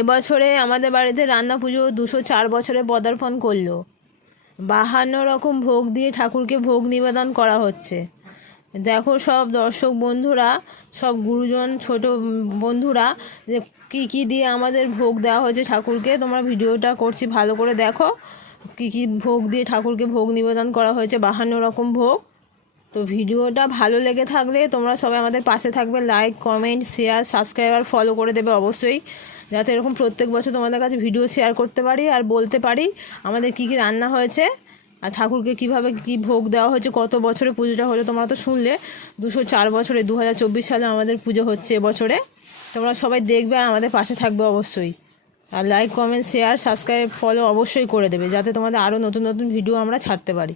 এবছরে আমাদের বাড়িতে রান্না পুজো 204 বছরে পদার্পণ করলো। 52 রকম ভোগ দিয়ে ঠাকুরকে ভোগ নিবেদন করা হচ্ছে। দেখো সব দর্শক বন্ধুরা, সব গুরুজন, ছোট বন্ধুরা যে কী দিয়ে আমাদের ভোগ দেওয়া হয়েছে ঠাকুরকে। তোমরা ভিডিওটা করছি, ভালো করে দেখো কী ভোগ দিয়ে ঠাকুরকে ভোগ নিবেদন করা হয়েছে। 52 রকম ভোগ। তো ভিডিওটা ভালো লেগে থাকলে তোমরা সবাই আমাদের পাশে থাকবে, লাইক, কমেন্ট, শেয়ার, সাবস্ক্রাইব আর ফলো করে দেবে অবশ্যই, যাতে এরকম প্রত্যেক বছর তোমাদের কাছে ভিডিও শেয়ার করতে পারি আর বলতে পারি আমাদের কী রান্না হয়েছে আর ঠাকুরকে কীভাবে কী ভোগ দেওয়া হয়েছে, কত বছরে পুজোটা হলো। তোমরা তো শুনলে 204 বছরে 2024 সালে আমাদের পুজো হচ্ছে এবছরে। তোমরা সবাই দেখবে আর আমাদের পাশে থাকবে অবশ্যই। আর like, comment, share, subscribe, follow অবশ্যই করে দেবে, যাতে তোমাদের আরও নতুন নতুন ভিডিও আমরা ছাড়তে পারি।